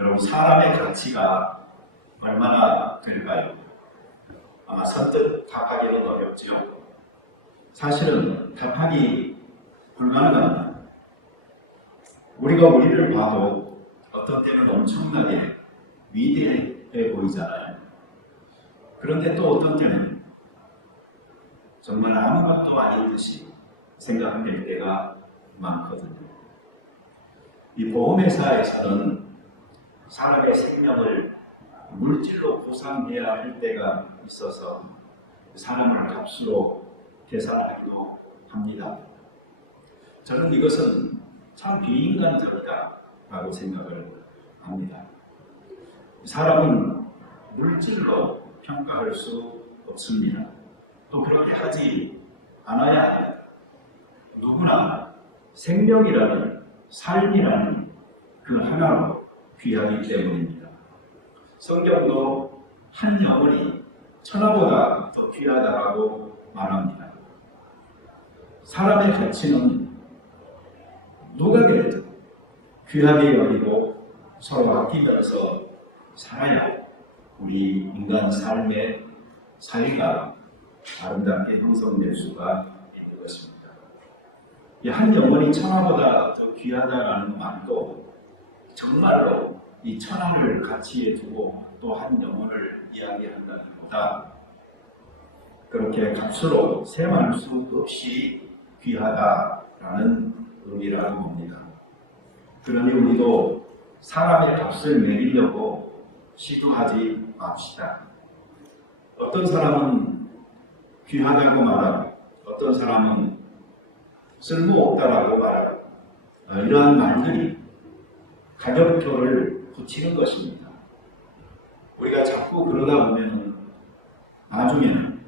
여러분, 사람의 가치가 얼마나 될까요? 아마 선뜻 답하기는 어렵죠. 사실은 답하기 불가능합니다. 우리가 우리를 봐도 어떤 때는 엄청나게 위대해 보이잖아요. 그런데 또 어떤 때는 정말 아무것도 아닌 듯이 생각될 때가 많거든요. 이 보험회사에서는 사람의 생명을 물질로 보상해야 할 때가 있어서 사람을 값으로 계산하기도 합니다. 저는 이것은 참 비인간적이다라고 생각을 합니다. 사람은 물질로 평가할 수 없습니다. 또 그렇게 하지 않아야 합니다. 누구나 생명이라는, 삶이라는 그 하나로 귀하기 때문입니다. 성경도 한 영혼이 천하보다 더 귀하다라고 말합니다. 사람의 가치는 누가 그래도 귀하게 여기고 서로 아끼면서 살아야 우리 인간 삶의 사이가 아름답게 형성될 수가 있는 것입니다. 이 한 영혼이 천하보다 더 귀하다라는 말도 정말로 이 천하를 가치에 두고 또 한 영혼을 이야기한다기보다 그렇게 값으로 셈할 수 없이 귀하다라는 의미라고 봅니다. 그러니 우리도 사람의 값을 매기려고 시도하지 맙시다. 어떤 사람은 귀하다고 말하고 어떤 사람은 쓸모없다라고 말하고 이러한 말들이 가격표를 붙이는 것입니다. 우리가 자꾸 그러다 보면 나중에는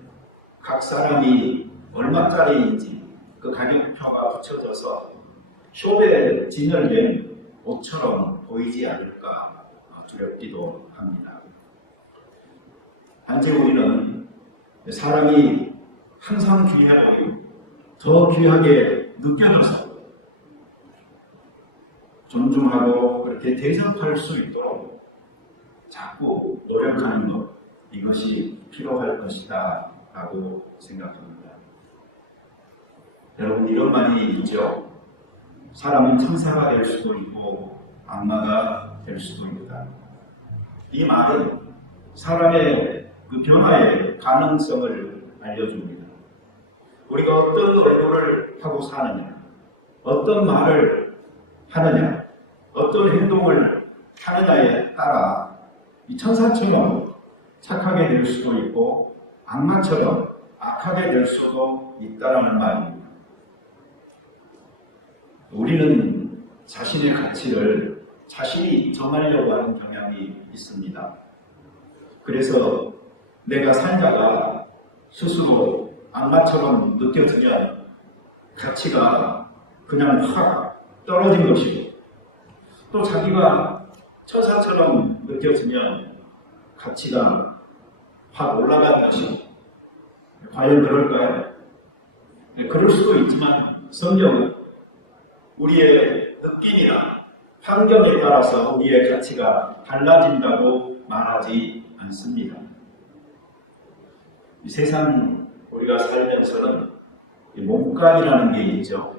각 사람이 얼마짜리인지 그 가격표가 붙여져서 쇼에 진열된 옷처럼 보이지 않을까 두렵기도 합니다. 단지 우리는 사람이 항상 귀해 보이고 더 귀하게 느껴져서 존중하고 그렇게 대접할 수 있도록 자꾸 노력하는 것, 이것이 필요할 것이다 라고 생각합니다. 여러분, 이런 말이 있죠. 사람은 천사가 될 수도 있고 악마가 될 수도 있다. 이 말은 사람의 그 변화의 가능성을 알려줍니다. 우리가 어떤 의도를 하고 사느냐, 어떤 말을 하느냐, 어떤 행동을 하느냐에 따라 이 천사처럼 착하게 될 수도 있고 악마처럼 악하게 될 수도 있다라는 말입니다. 우리는 자신의 가치를 자신이 정하려고 하는 경향이 있습니다. 그래서 내가 살다가 스스로 악마처럼 느껴지면 가치가 그냥 확 떨어진 것이고, 또 자기가 천사처럼 느껴지면 가치가 확 올라간 것이고, 과연 그럴까요? 그럴 수도 있지만 성경은 우리의 느낌이나 환경에 따라서 우리의 가치가 달라진다고 말하지 않습니다. 이 세상 우리가 살면서는 몸값이라는 게 있죠.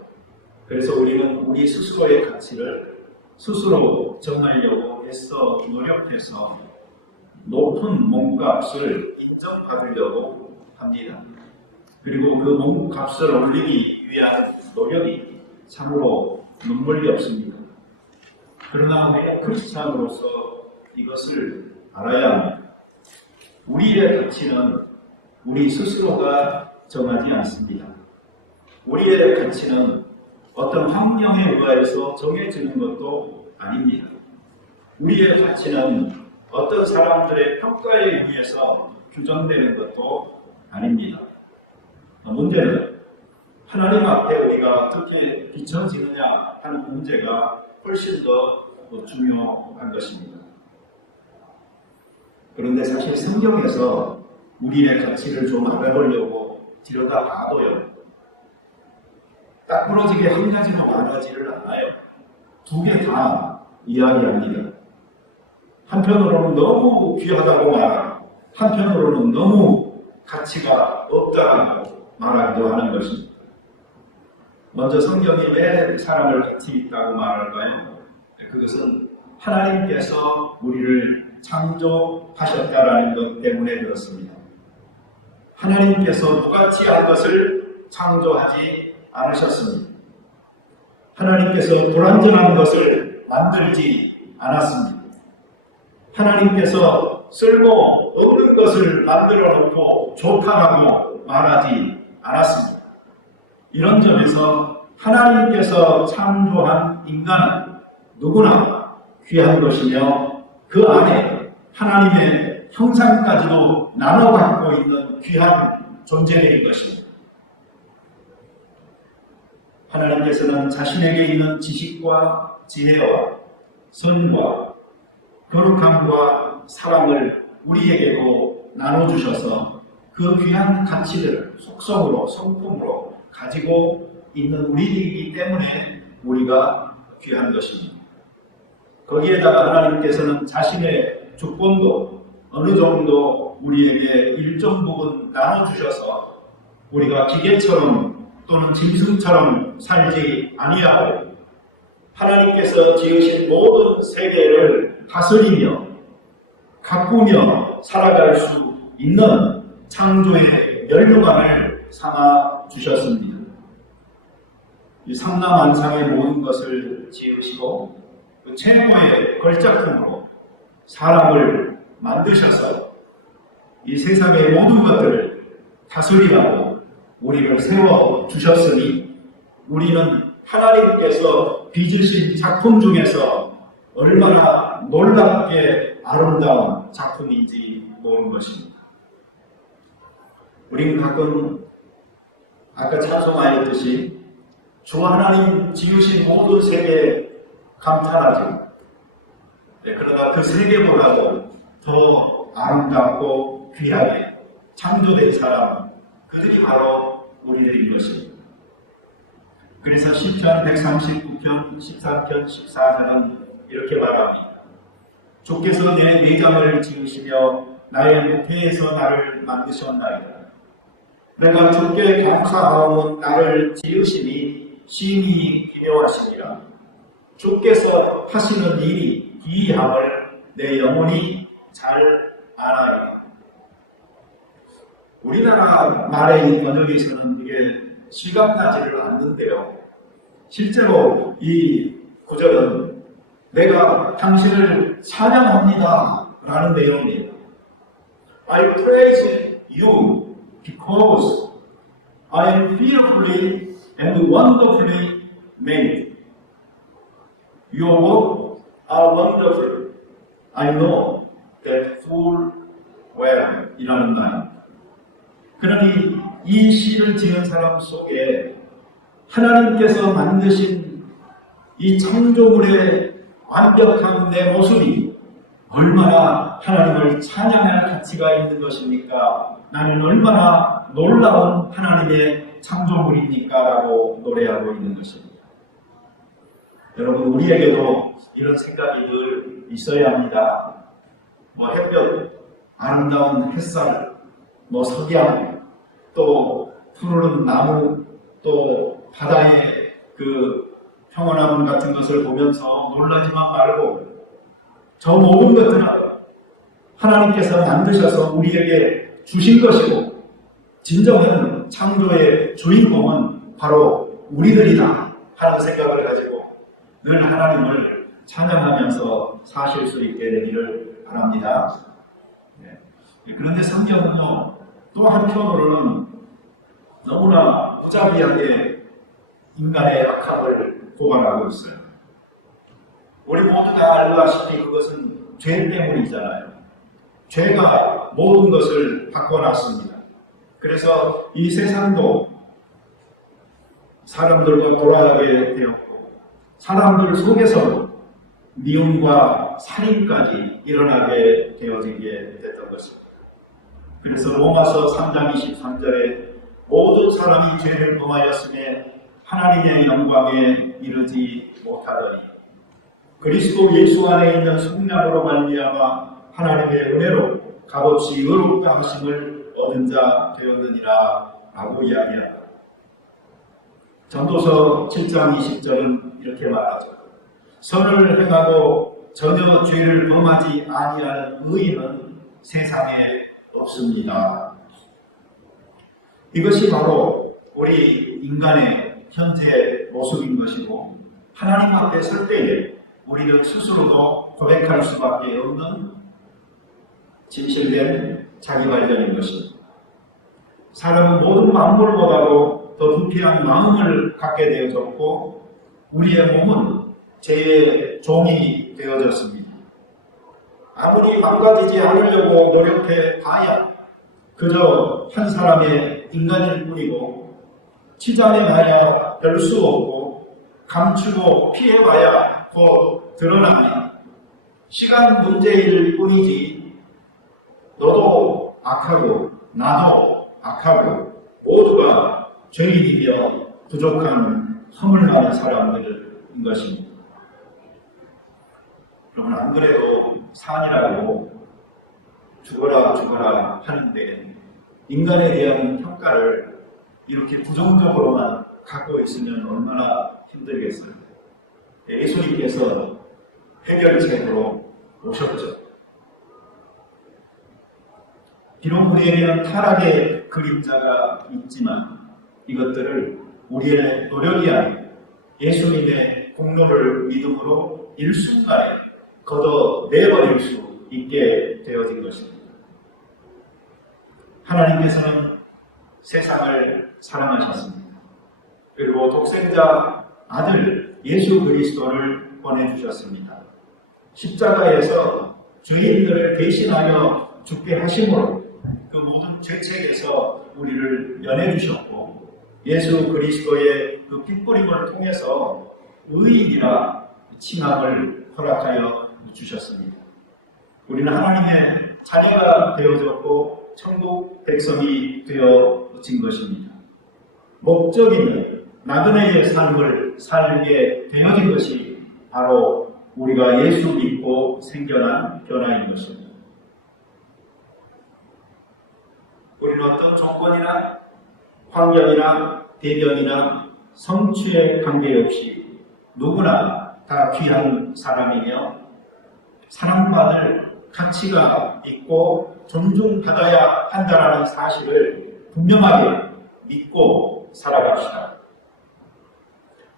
그래서 우리는 우리 스스로의 가치를 스스로 정하려고 애써 노력해서 높은 몸값을 인정받으려고 합니다. 그리고 그 몸값을 올리기 위한 노력이 참으로 눈물이 없습니다. 그러나 우리는 크리스찬으로서 이것을 알아야 합니다. 우리의 가치는 우리 스스로가 정하지 않습니다. 우리의 가치는 어떤 환경에 의해서 정해지는 것도 아닙니다. 우리의 가치는 어떤 사람들의 평가에 의해서 규정되는 것도 아닙니다. 문제는 하나님 앞에 우리가 어떻게 비춰지느냐 하는 문제가 훨씬 더 중요한 것입니다. 그런데 사실 성경에서 우리의 가치를 좀 알아보려고 들여다봐도요, 딱 부러지게 한 가지로 말하지를 않아요. 두 개 다 이야기합니다. 한편으로는 너무 귀하다고 말하고 한편으로는 너무 가치가 없다고 말하기도 하는 것입니다. 먼저 성경이 왜 사람을 가치 있다고 말할까요? 그것은 하나님께서 우리를 창조하셨다라는 것 때문에 그렇습니다. 하나님께서 무가치한 것을 창조하지 않으셨습니다. 하나님께서 불완전한 것을 만들지 않았습니다. 하나님께서 쓸모없는 것을 만들어 놓고 좋다라고 말하지 않았습니다. 이런 점에서 하나님께서 창조한 인간은 누구나 귀한 것이며 그 안에 하나님의 형상까지도 나눠 갖고 있는 귀한 존재인 것입니다. 하나님께서는 자신에게 있는 지식과 지혜와 선과 거룩함과 사랑을 우리에게도 나눠주셔서 그 귀한 가치들을 속성으로 성품으로 가지고 있는 우리이기 때문에 우리가 귀한 것입니다. 거기에다가 하나님께서는 자신의 주권도 어느 정도 우리에게 일정 부분 나눠주셔서 우리가 기계처럼 또는 짐승처럼 살지 아니하고 하나님께서 지으신 모든 세계를 다스리며 가꾸며 살아갈 수 있는 창조의 멸류관을 삼아 주셨습니다. 이 삼라만상의 모든 것을 지으시고 그 최고의 걸작품으로 사람을 만드셔서 이 세상의 모든 것들을 다스리라고 우리를 세워 주셨으니 우리는 하나님께서 빚으신 작품 중에서 얼마나 놀랍게 아름다운 작품인지 모르는 것입니다. 우리는 가끔 아까 찬송하였듯이 주 하나님 지으신 모든 세계에 감탄하죠. 그러나 그 세계보다도 더 아름답고 귀하게 창조된 사람, 그들이 바로 우리들인 것입니다. 그래서 시편 139편, 13편, 14절은 이렇게 말합니다. 주께서 내 내장을 지으시며 나의 모태에서 나를 만드셨나이다. 내가 주께 감사하오는 나를 지으시니 심히 기묘하시니라. 주께서 하시는 일이 기이함을 내 영혼이 잘 알아요. 우리나라 말의 번역에서는 이게 실감나지를 않는데요. 실제로 이 구절은 내가 당신을 찬양합니다 라는 내용이에요. I praise you because I am fearfully and wonderfully made. Your works are wonderful. I know that full well. 이라는 말. 그러니 이 시를 지은 사람 속에 하나님께서 만드신 이 창조물의 완벽한 내 모습이 얼마나 하나님을 찬양할 가치가 있는 것입니까? 나는 얼마나 놀라운 하나님의 창조물입니까? 라고 노래하고 있는 것입니다. 여러분, 우리에게도 이런 생각이 늘 있어야 합니다. 햇볕, 아름다운 햇살, 석양, 또 푸르른 나무, 또 바다의 그 평온함 같은 것을 보면서 놀라지만 말고 저 모든 것들은 하나님께서 만드셔서 우리에게 주신 것이고 진정한 창조의 주인공은 바로 우리들이다 하는 생각을 가지고 늘 하나님을 찬양하면서 사실 수 있게 되기를 바랍니다. 그런데 성경은 또 한편으로는 너무나 무자비하게 인간의 악함을 고발하고 있어요. 우리 모두 다 알다시피 그것은 죄 때문이잖아요. 죄가 모든 것을 바꿔놨습니다. 그래서 이 세상도 사람들과 돌아가게 되었고 사람들 속에서 미움과 살인까지 일어나게 되어지게 됐던 것입니다. 그래서 로마서 3장 23절에 모든 사람이 죄를 범하였음에 하나님의 영광에 이르지 못하더니 그리스도 예수 안에 있는 속량으로 말미암아 하나님의 은혜로 값없이 의롭다 하심을 얻은 자 되었느니라 라고 이야기합니다. 전도서 7장 20절은 이렇게 말하죠. 선을 행하고 전혀 죄를 범하지 아니하는 의인은 세상에 없습니다. 이것이 바로 우리 인간의 현재 모습인 것이고, 하나님 앞에 설 때에 우리는 스스로도 고백할 수밖에 없는 진실된 자기 발견인 것입니다. 사람은 모든 만물보다도 더 부패한 마음을 갖게 되어졌고, 우리의 몸은 죄의 종이 되어졌습니다. 아무리 망가지지 않으려고 노력해 봐야 그저 한 사람의 인간일 뿐이고, 치장해봐야 별 수 없고, 감추고 피해봐야 곧 드러나는 시간 문제일 뿐이지, 너도 악하고 나도 악하고 모두가 죄인이며 부족한 허물 많은 사람들인 것입니다. 여러분, 안 그래도 산이라고 죽어라 하는데 인간에 대한 평가를 이렇게 부정적으로만 갖고 있으면 얼마나 힘들겠어요. 예수님께서 해결책으로 오셨죠. 비록 우리에게는 타락의 그림자가 있지만 이것들을 우리의 노력이 아니고 예수님의 공로를 믿음으로 일순간에 걷어내버릴 수 있게 되어진 것입니다. 하나님께서는 세상을 사랑하셨습니다. 그리고 독생자 아들 예수 그리스도를 보내주셨습니다. 십자가에서 죄인들을 대신하여 죽게 하심으로 그 모든 죄책에서 우리를 면해주셨고, 예수 그리스도의 그 핏부림을 통해서 의인이라 칭함을 허락하여 주셨습니다. 우리는 하나님의 자녀가 되어졌고 천국 백성이 되어진 것입니다. 목적이면 나그네의 삶을 살게 되어진 것이 바로 우리가 예수 믿고 생겨난 변화인 것입니다. 우리는 어떤 조건이나 환경이나 배경이나 성취에 관계없이 누구나 다 귀한 사람이며 사랑받을 가치가 있고 존중받아야 한다는 사실을 분명하게 믿고 살아갑시다.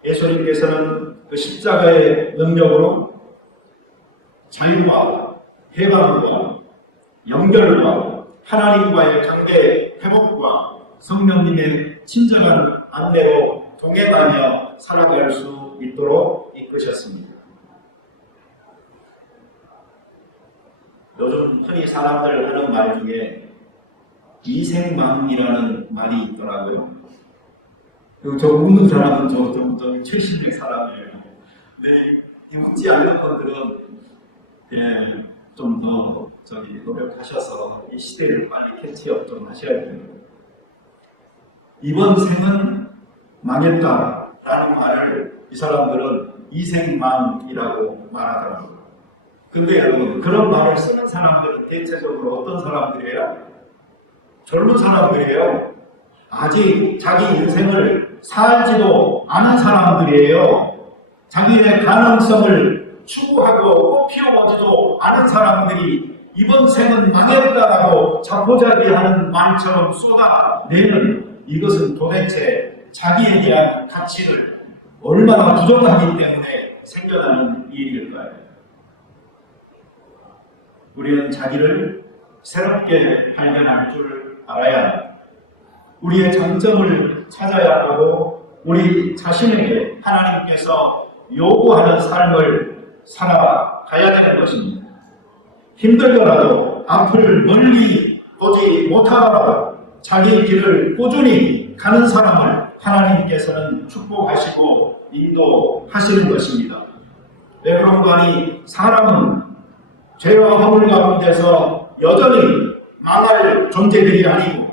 예수님께서는 그 십자가의 능력으로 자유와 해방과 연결과 하나님과의 관계 회복과 성령님의 친절한 안내로 동행하며 살아갈 수 있도록 이끄셨습니다. 요즘 흔히 사람들 하는 말 중에 이생망이라는 말이 있더라고요. 저 웃는 사람은 좀 70대 사람이에요. 근데 웃지 않는 분들은 좀 더 노력하셔서 이 시대를 빨리 캐치업 좀 하셔야 됩니다. 이번 생은 망했다라는 말을 이 사람들은 이생망이라고 말하더라고요. 근데 여러분, 그런 말을 쓰는 사람들은 대체적으로 어떤 사람들이에요? 젊은 사람들이에요. 아직 자기 인생을 살지도 않은 사람들이에요. 자기의 가능성을 추구하고 꽃피워보지도 않은 사람들이 이번 생은 망했다라고 자포자기하는 말처럼 쏟아내는, 이것은 도대체 자기에 대한 가치를 얼마나 부정하기 때문에 생겨나는 일일까요? 우리는 자기를 새롭게 발견할 줄 알아야 합니다. 우리의 장점을 찾아야 하고 우리 자신에게 하나님께서 요구하는 삶을 살아가야 되는 것입니다. 힘들더라도 앞을 멀리 보지 못하더라도 자기 길을 꾸준히 가는 사람을 하나님께서는 축복하시고 인도하시는 것입니다. 왜 그런가 하니 사람은 죄와 허물 가운데서 여전히 망할 존재들이 아니고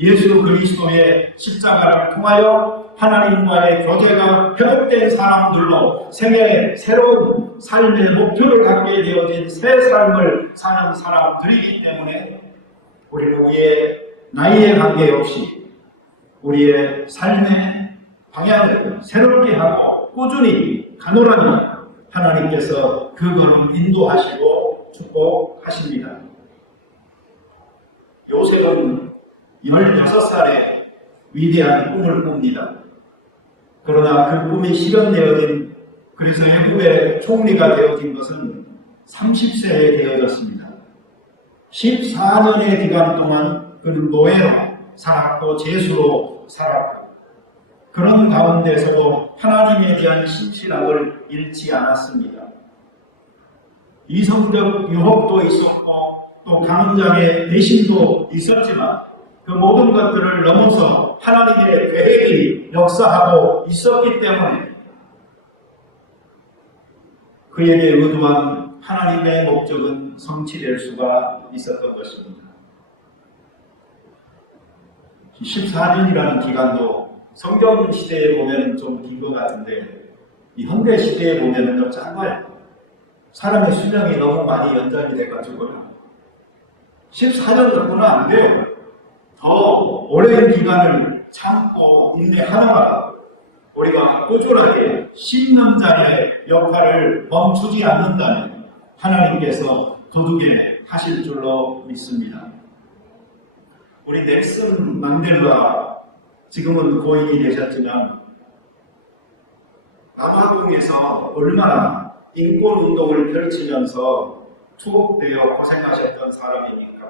예수 그리스도의 십자가를 통하여 하나님과의 교제가 회복된 사람들로 생애의 새로운 삶의 목표를 갖게 되어진 새 삶을 사는 사람들이기 때문에 우리는 우리의 나이에 관계없이 우리의 삶의 방향을 새롭게 하고 꾸준히 간절하니 하나님께서 그 걸음 인도하시고 축복하십니다. 요셉은 16살에 위대한 꿈을 꿉니다. 그러나 그 꿈이 실현되어진, 그래서 애굽의 총리가 되어진 것은 30세에 되어졌습니다. 14년의 기간 동안 그는 노예로 살았고 제수로 살았고, 그런 가운데서도 하나님에 대한 신실함을 잃지 않았습니다. 이성적 유혹도 있었고 또 강장의 배신도 있었지만 그 모든 것들을 넘어서 하나님의 계획이 역사하고 있었기 때문에 그에게 의도한 하나님의 목적은 성취될 수가 있었던 것입니다. 14년이라는 기간도 성경 시대에 보면 좀 긴 것 같은데 이 현대 시대에 보면 좀 짧아요. 사람의 수명이 너무 많이 연장이 돼가지고요. 14년 정도는 안 돼요. 더 오랜 기간을 참고 인내하다가 우리가 꾸준하게 심는 자의 역할을 멈추지 않는다면 하나님께서 거두게 하실 줄로 믿습니다. 우리 넬슨 만델라, 지금은 고인이 되셨지만 남아공에서 얼마나 인권운동을 펼치면서 투옥되어 고생하셨던 사람이니까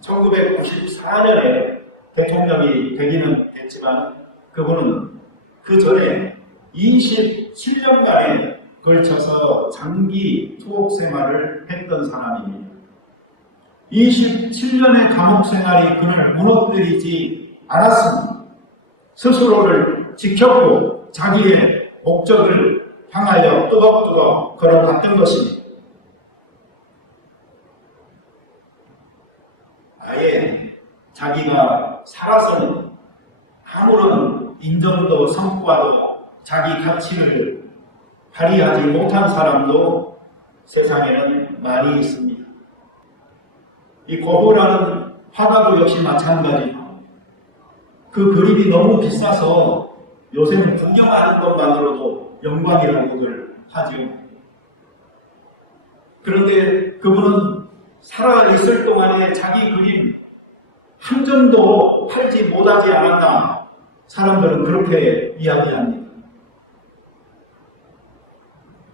1994년에 대통령이 되기는 했지만 그분은 그 전에 27년간에 걸쳐서 장기 투옥 생활을 했던 사람입니다. 27년의 감옥 생활이 그를 무너뜨리지 않았습니다. 스스로를 지켰고 자기의 목적을 향하여 뚜벅뚜벅 걸어갔던 것입니다. 아예 자기가 살아서는 아무런 인정도 성과도 자기 가치를 발휘하지 못한 사람도 세상에는 많이 있습니다. 이 고흐라는 화가도 역시 마찬가지로 그 그림이 너무 비싸서 요새는 구경하는 것만으로도 영광이라고들 하죠. 그런데 그분은 살아있을 동안에 자기 그림 한 점도 팔지 못하지 않았다. 사람들은 그렇게 이야기합니다.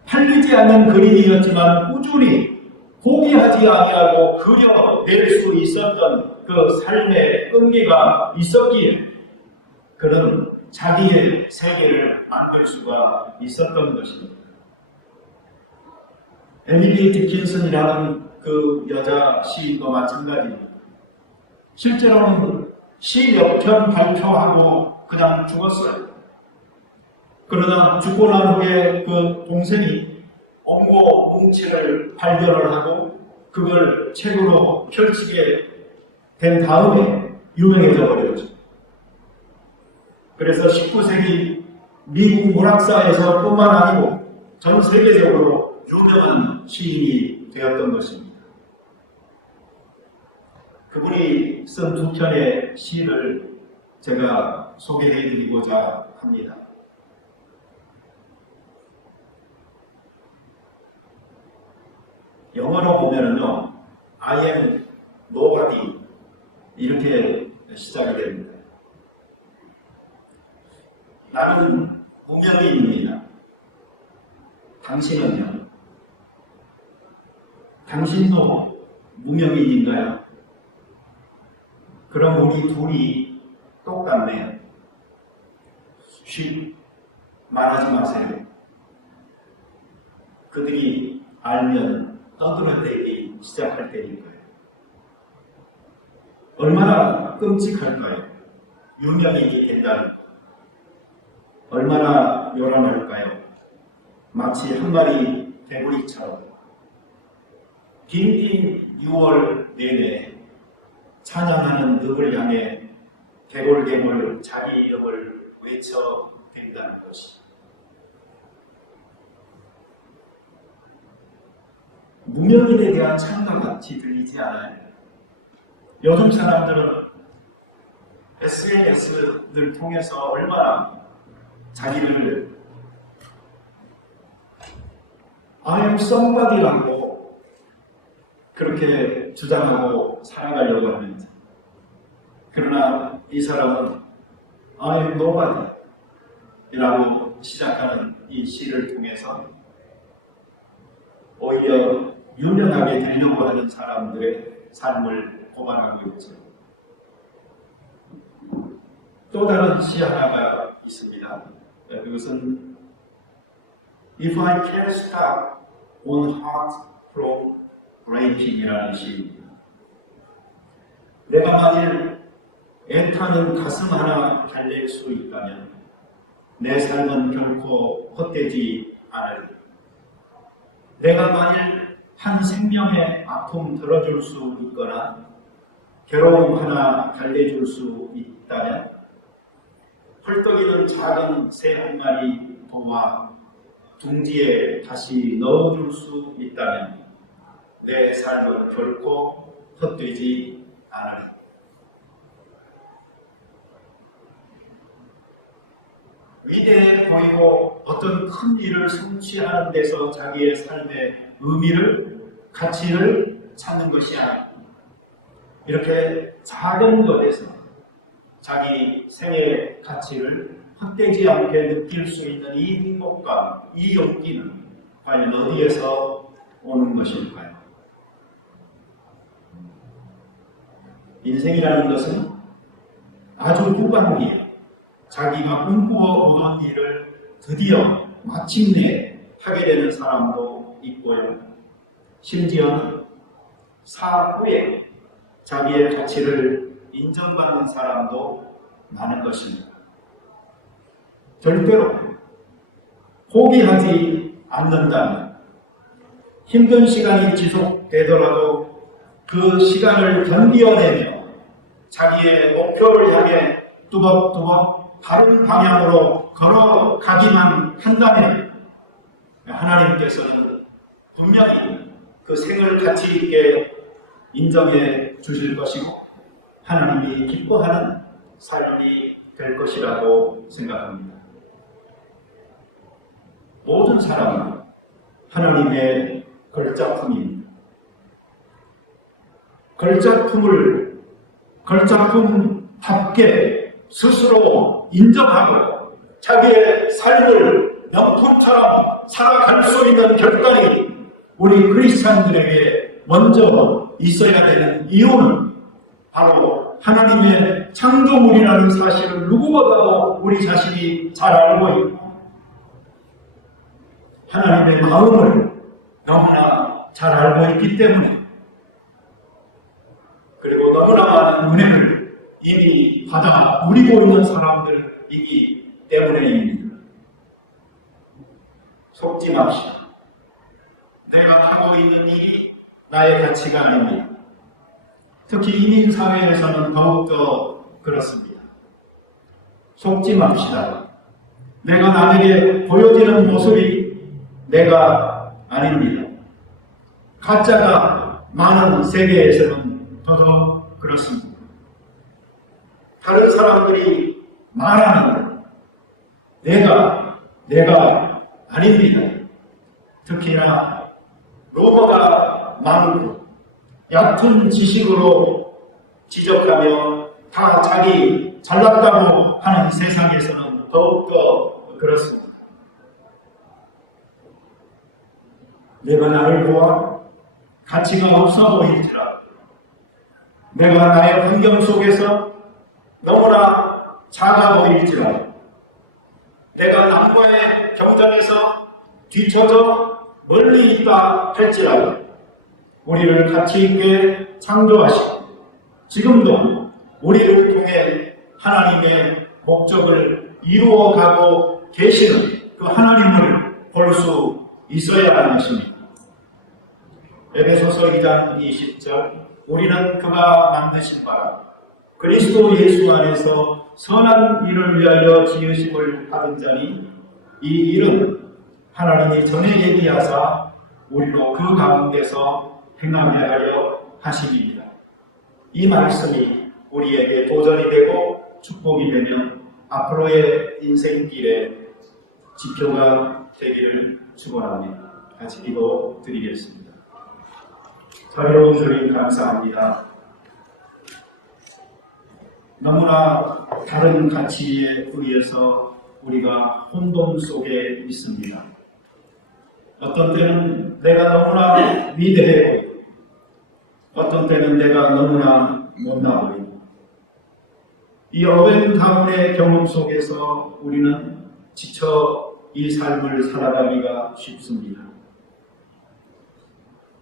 팔리지 않는 그림이었지만 꾸준히 포기하지 아니하고 그려낼 수 있었던 그 삶의 끈기가 있었기에 그는 자기의 세계를 만들 수가 있었던 것입니다. 에밀리 디킨슨이라는 그 여자 시인도 마찬가지입니다. 실제로는 시 몇 편 발표하고 그냥 죽었어요. 그러나 죽고 난 후에 그 동생이 원고 뭉치를 발견을 하고 그걸 책으로 펼치게 된 다음에 유명해져 버렸죠. 그래서 19세기 미국 문학사에서 뿐만 아니고 전 세계적으로 유명한 시인이 되었던 것입니다. 그분이 쓴 두 편의 시를 제가 소개해드리고자 합니다. 영어로 보면은요, I am nobody 이렇게 시작이 됩니다. 나는 무명인입니다. 당신은요? 당신도 무명인인가요? 그럼 우리 둘이 똑같네요. 쉽 말하지 마세요. 그들이 알면 떠들어대기 시작할 때니까요. 얼마나 끔찍할까요? 유명인이 된다는 것. 얼마나 요란할까요? 마치 한 마리 개구리처럼 긴긴 6월 내내 찬양하는 늑을 향해 개골개골 자기 이름을 외쳐드린다는 것이 무명인에 대한 찬양같이 들리지 않아요. 요즘 사람들은 SNS를 통해서 얼마나 자기를 I am somebody라고 그렇게 주장하고 살아가려고 합니다. 그러나 이 사람은 I am nobody 이라고 시작하는 이 시를 통해서 오히려 유명하게 되려고 하는 사람들의 삶을 고발하고 있죠. 또 다른 시 하나가 있습니다. 그것은 If I can stop one heart from breaking 이라는 시입니다. 내가 만일 애타는 가슴 하나 달랠 수 있다면 내 삶은 결코 헛되지 않을. 내가 만일 한 생명의 아픔 들어줄 수 있거나 괴로움 하나 달래줄 수 있다면 헐떡이는 작은 새 한 마리 도와 둥지에 다시 넣어줄 수 있다면 내 삶은 결코 헛되지 않을. 위대해 보이고 어떤 큰 일을 성취하는 데서 자기의 삶의 의미를, 가치를 찾는 것이 아니고 이렇게 작은 것에서 자기 생애의 가치를 헛되지 않게 느낄 수 있는 이 행복과 이 용기는 과연 어디에서 오는 것일까요? 인생이라는 것은 아주 후반기에 자기가 꿈꾸어 오던 일을 드디어 마침내 하게 되는 사람도 있고요. 심지어 사후에 자기의 가치를 인정받는 사람도 많은 것입니다. 절대로 포기하지 않는다면 힘든 시간이 지속되더라도 그 시간을 견디어내며 자기의 목표를 향해 뚜벅뚜벅 다른 방향으로 걸어가기만 한다면 하나님께서는 분명히 그 생을 가치 있게 인정해 주실 것이고 하나님이 기뻐하는 삶이 될 것이라고 생각합니다. 모든 사람은 하나님의 걸작품입니다. 걸작품답게 스스로 인정하고 자기의 삶을 명품처럼 살아갈 수 있는 결단이 우리 크리스찬들에게 먼저 있어야 되는 이유는 바로 하나님의 창조물이라는 사실을 누구보다도 우리 자신이 잘 알고 있고 하나님의 마음을 너무나 잘 알고 있기 때문에 그리고 너무나 많은 은혜를 이미 받아 누리고 있는 사람들이기 때문에입니다. 속지 맙시다. 내가 하고 있는 일이 나의 가치가 아닙니다. 특히 이민사회에서는 더욱더 그렇습니다. 속지 맙시다. 내가 남에게 보여지는 모습이 내가 아닙니다. 가짜가 많은 세계에서는 더더욱 그렇습니다. 다른 사람들이 말하는 내가 아닙니다. 특히나 루머가 많고 얕은 지식으로 지적하며 다 자기 잘났다고 하는 세상에서는 더욱더 그렇습니다. 내가 나를 보아 가치가 없어 보일지라도 내가 나의 환경 속에서 너무나 작아 보일지라도 내가 남과의 경쟁에서 뒤처져 멀리 있다 할지라도 우리를 가치 있게 창조하시고 지금도 우리를 통해 하나님의 목적을 이루어가고 계시는 그 하나님을 볼 수 있어야 하는 것입니다. 에베소서 2장 20절 우리는 그가 만드신 바라 그리스도 예수 안에서 선한 일을 위하여 지으심을 받은 자니 이 일은 하나님이 전에 예비하사 우리로 그 가운데서 행하게 하려 하심입니다. 이 말씀이 우리에게 도전이 되고 축복이 되면 앞으로의 인생길에 지표가 되기를 축원합니다. 같이 기도 드리겠습니다. 자비로운 주님 감사합니다. 너무나 다른 가치에 의해서 우리가 혼돈 속에 있습니다. 어떤 때는 내가 너무나 위대해 보이고 어떤 때는 내가 너무나 못나 보이고 이 어려운 가문의 경험 속에서 우리는 지쳐 이 삶을 살아가기가 쉽습니다.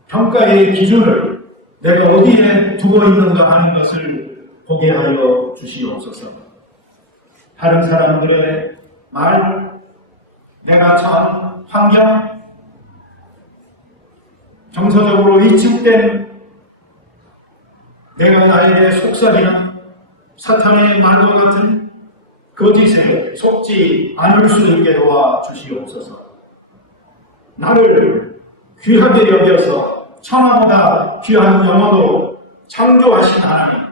평가의 기준을 내가 어디에 두고 있는가 하는 것을 보게 하여 주시옵소서. 다른 사람들의 말, 내가 처한 환경, 정서적으로 위축된 내가 나에게 속삭이는 사탄의 말과 같은 거짓에 속지 않을 수 있게 도와 주시옵소서. 나를 귀하게 여겨서 천하보다 귀한 영혼으로 창조하신 하나님,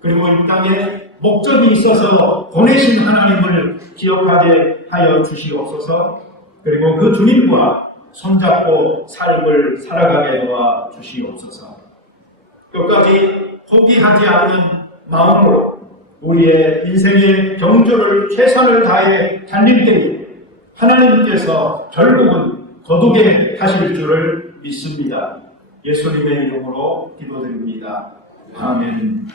그리고 이 땅에 목적이 있어서 보내신 하나님을 기억하게 하여 주시옵소서. 그리고 그 주님과 손잡고 삶을 살아가게 도와 주시옵소서. 끝까지 포기하지 않는 마음으로 우리의 인생의 경주를 최선을 다해 달릴 때에 하나님께서 결국은 거두게 하실 줄을 믿습니다. 예수님의 이름으로 기도드립니다. 아멘.